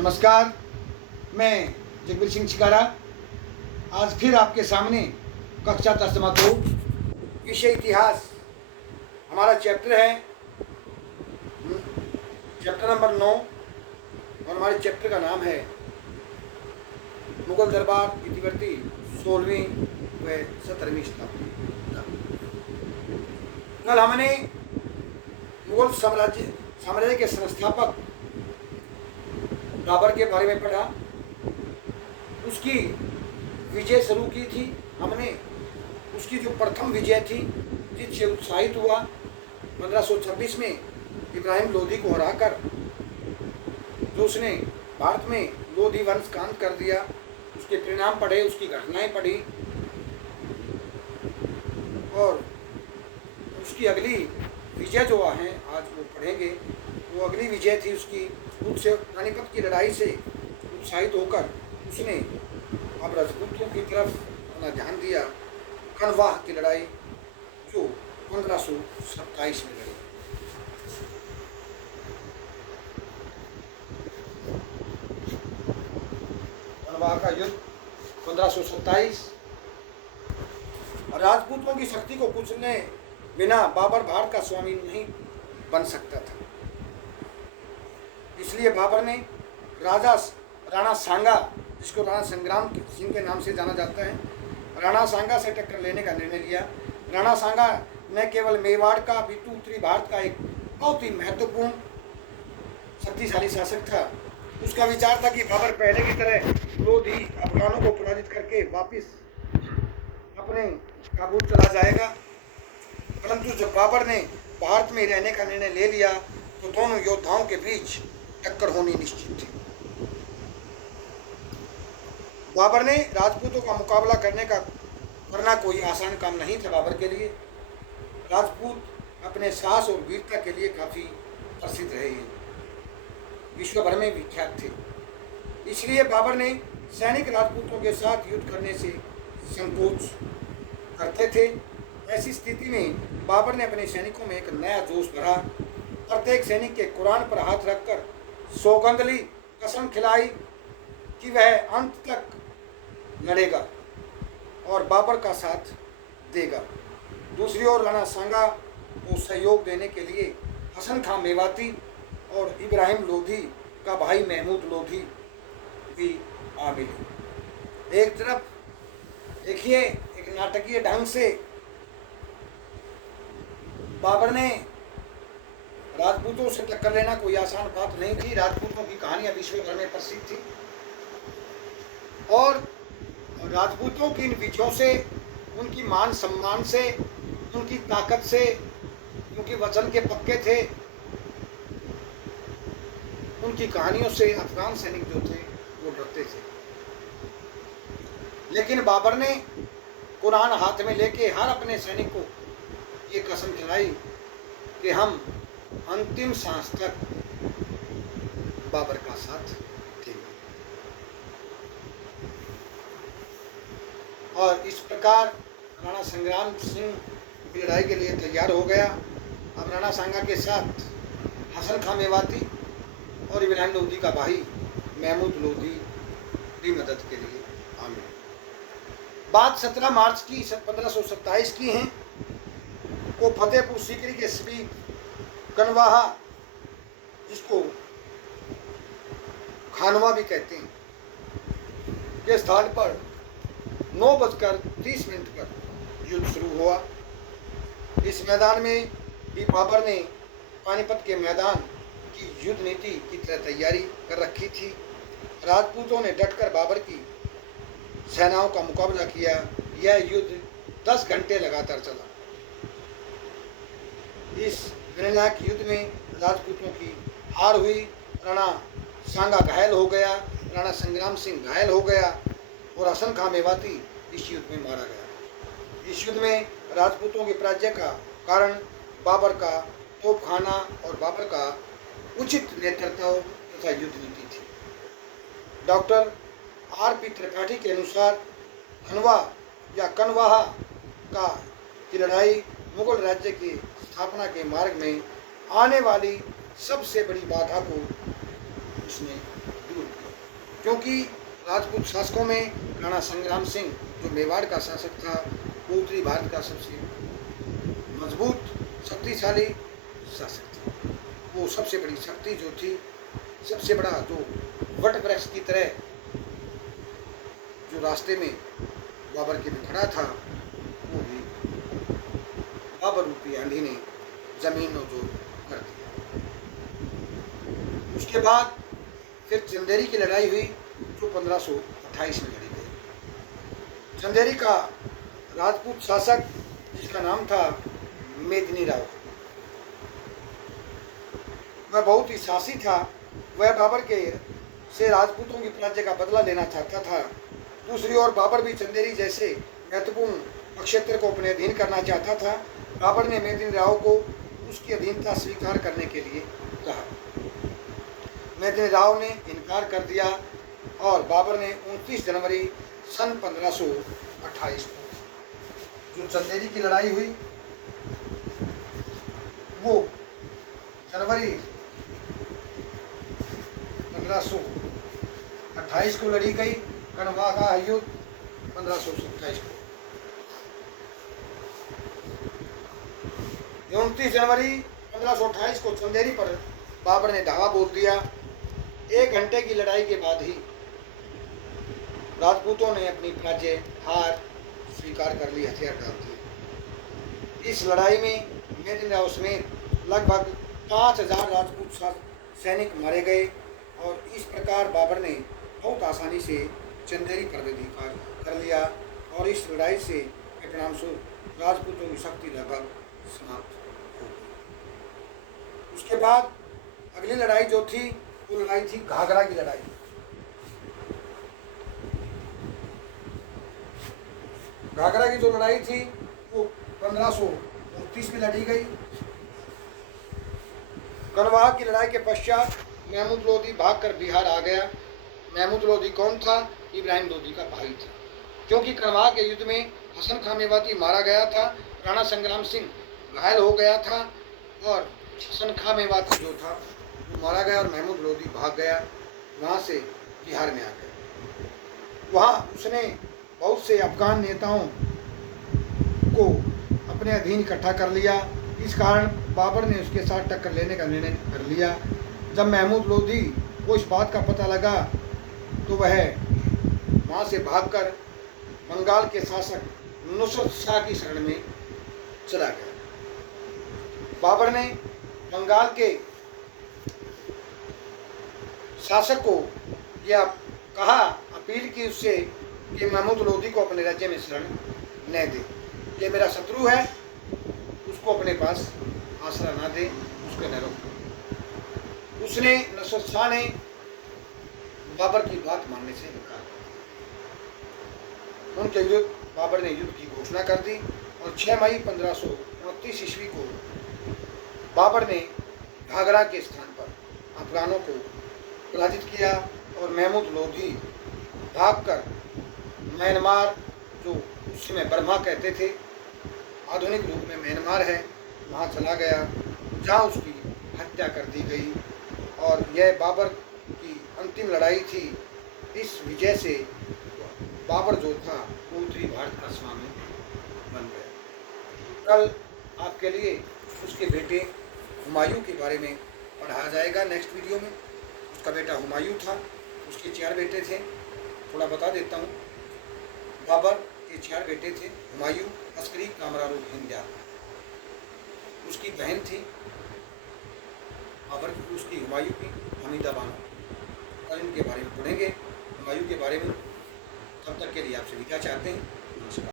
नमस्कार, मैं जगबीर सिंह चिकारा आज फिर आपके सामने कक्षा 10 विषय इतिहास हमारा चैप्टर है चैप्टर नंबर 9 और हमारे चैप्टर का नाम है मुगल दरबार इतिवृत्ति 16वीं व 17वीं शताब्दी। कल हमने मुगल साम्राज्य के संस्थापक बाबर के बारे में पढ़ा, उसकी विजय शुरू की थी हमने। उसकी जो प्रथम विजय थी जिससे उत्साहित हुआ 1526 में इब्राहिम लोधी को हराकर, जो उसने भारत में लोधी वंश का अंत कर दिया। उसके परिणाम पढ़े, उसकी घटनाएं पढ़ी और उसकी अगली विजय जो है आज वो पढ़ेंगे। वो अगली विजय थी उसकी, उससे पानीपत की लड़ाई से उत्साहित होकर उसने अब राजपूतों की तरफ अपना ध्यान दिया। कनवाह की लड़ाई जो 1527 में लड़ी। कनवाह का युद्ध 1527। राजपूतों की शक्ति को कुचलने बिना बाबर भारत का स्वामी नहीं बन सकता था। इसलिए बाबर ने राणा सांगा, जिसको राणा संग्राम सिंह के नाम से जाना जाता है, राणा सांगा से टक्कर लेने का निर्णय लिया। राणा सांगा न केवल मेवाड़ का अपितु उत्तरी भारत का एक बहुत ही महत्वपूर्ण शक्तिशाली शासक था। उसका विचार था कि बाबर पहले की तरह लोधी अफगानों को पराजित करके वापस अपने काबूल चला जाएगा। परंतु जब बाबर ने भारत में रहने का निर्णय ले लिया तो दोनों योद्धाओं के बीच टक्कर होनी निश्चित थी। बाबर ने राजपूतों का मुकाबला करना कोई आसान काम नहीं था। बाबर के लिए राजपूत अपने साहस और वीरता के लिए काफी प्रसिद्ध रहे हैं, विश्व भर में विख्यात थे। इसलिए बाबर ने सैनिक राजपूतों के साथ युद्ध करने से संकोच करते थे। ऐसी स्थिति में बाबर ने अपने सैनिकों में एक नया जोश भरा। प्रत्येक सैनिक के कुरान पर हाथ रखकर सौगंध ली, कसम खिलाई कि वह अंत तक लड़ेगा और बाबर का साथ देगा। दूसरी ओर राणा सांगा को सहयोग देने के लिए हसन खां मेवाती और इब्राहिम लोधी का भाई महमूद लोधी भी आ मिले। एक तरफ देखिए, एक नाटकीय ढंग से बाबर ने राजपूतों से टक्कर लेना कोई आसान बात नहीं थी। राजपूतों की कहानियां विश्व भर में प्रसिद्ध थी और राजपूतों की इन विजयों से, उनकी मान सम्मान से, उनकी ताकत से, उनके वचन के पक्के थे, उनकी कहानियों से अफगान सैनिक जो थे वो डरते थे। लेकिन बाबर ने कुरान हाथ में लेके हर अपने सैनिक को ये कसम खिलाई कि हम अंतिम सांस तक बाबर का साथ देंगे। और इस प्रकार राणा संग्राम सिंह की लड़ाई के लिए तैयार हो गया। अब राणा सांगा के साथ हसन खां मेवाती और इब्राहिम लोधी का भाई महमूद लोधी भी मदद के लिए आ मिले। बात 17 मार्च की 1527 की है को फतेहपुर सीकरी के समीप कनवाहा, जिसको खानवा भी कहते हैं, के स्थान पर 9:30 पर युद्ध शुरू हुआ। इस मैदान में भी बाबर ने पानीपत के मैदान की युद्ध नीति की तरह तैयारी कर रखी थी। राजपूतों ने डटकर बाबर की सेनाओं का मुकाबला किया। यह युद्ध 10 घंटे लगातार चला। इस निर्णायक युद्ध में राजपूतों की हार हुई। राणा सांगा घायल हो गया, राणा संग्राम सिंह घायल हो गया और हसन खां मेवाती इस युद्ध में मारा गया। इस युद्ध में राजपूतों की पराजय का कारण बाबर का तोपखाना और बाबर का उचित नेतृत्व तथा युद्ध नीति थी। Doctor R.P. त्रिपाठी के अनुसार खनवा या कनवाहा की लड़ाई मुगल राज्य की स्थापना के मार्ग में आने वाली सबसे बड़ी बाधा को उसने दूर क्योंकि राजपूत शासकों में राणा संग्राम सिंह जो मेवाड़ का शासक था, वो उत्तरी भारत का सबसे मजबूत शक्तिशाली शासक था। वो सबसे बड़ी शक्ति जो थी, सबसे बड़ा जो वट वृक्ष की तरह जो रास्ते में बाबर के में खड़ा था, वो भी बाबर रूपी आंधी ने जमीन नोजोर कर दिया। उसके बाद फिर चंदेरी की लड़ाई हुई जो 1528 में लड़ी गई। चंदेरी का राजपूत शासक जिसका नाम था मेदिनी राव, वह बहुत ही साहसी था। वह बाबर के से राजपूतों की राज्य का बदला लेना चाहता था। दूसरी ओर बाबर भी चंदेरी जैसे महत्वपूर्ण क्षेत्र को अपने अधीन करना चाहता था। बाबर ने मेदिनी राव को उसकी अधीनता स्वीकार करने के लिए कहा। मेदिनी राव ने इनकार कर दिया और बाबर ने 29 जनवरी सन 1528 को जो चंदेरी की लड़ाई हुई, वो जनवरी 1528 को लड़ी गई। कणवा का युद्ध 1527 को। 29 जनवरी 1528 को चंदेरी पर बाबर ने धावा बोल दिया। 1 घंटे की लड़ाई के बाद ही राजपूतों ने अपनी राज्य हार स्वीकार कर ली, हथियार डाल दिए। इस लड़ाई में मेदिनी राव समेत लगभग 5000 राजपूत सैनिक मारे गए और इस प्रकार बाबर ने बहुत आसानी से चंदेरी पर अधिकार कर लिया और इस लड़ाई से परिणाम स्वरूप राजपूतों की शक्ति लगभग समाप्त हो गई। उसके बाद अगली लड़ाई जो थी, वो लड़ाई थी घाघरा की लड़ाई। घाघरा की जो लड़ाई थी वो 1529 में लड़ी गई। कनवाह की लड़ाई के पश्चात महमूद लोधी भागकर बिहार आ गया। महमूद लोधी कौन था? इब्राहिम लोधी का भाई था। क्योंकि कनवाह के युद्ध में हसन खां मेवाती मारा गया था, राणा संग्राम सिंह घायल हो गया था और हसन खां मेवाती जो था वो मारा गया और महमूद लोधी भाग गया, वहाँ से बिहार में आ गया। वहाँ उसने बहुत से अफगान नेताओं को अपने अधीन इकट्ठा कर लिया। इस कारण बाबर ने उसके साथ टक्कर लेने का निर्णय कर लिया। जब महमूद लोधी को इस बात का पता लगा तो वह वहाँ से भागकर बंगाल के शासक नुसरत शाह की शरण में चला गया। बाबर ने बंगाल के शासक को यह कहा, अपील की उससे कि महमूद लोधी को अपने राज्य में शरण न दे। ये मेरा शत्रु है, उसको अपने पास आसरा ना दे, उसको न रोको। उसने नुसरत शाह ने बाबर की बात मानने से इनकार। उनके विरुद्ध बाबर ने युद्ध की घोषणा कर दी और 6 मई 1529 ईस्वी को बाबर ने घाघरा के स्थान पर अफगानों को पराजित किया और महमूद लोधी भागकर म्यांमार, जो उस समय बर्मा कहते थे, आधुनिक रूप में म्यांमार है, वहाँ चला गया, जहाँ उसकी हत्या कर दी गई। और यह बाबर की अंतिम लड़ाई थी। इस विजय से बाबर जो था वो उत्तरी भारत का स्वामी बन गया। कल आपके लिए उसके बेटे हुमायूं के बारे में पढ़ाया जाएगा नेक्स्ट वीडियो में। उसका बेटा हुमायूं था, उसके 4 बेटे थे। थोड़ा बता देता हूँ। बाबर के 4 बेटे थे, हुमायूं, अस्करी, कामरान और हिंदया। उसकी बहन थी बाबर की, उसकी हुमायूं की हमीदा बानो। और इनके बारे में पढ़ेंगे, हुमायूं के बारे में। तब तक के लिए आपसे विदा चाहते हैं।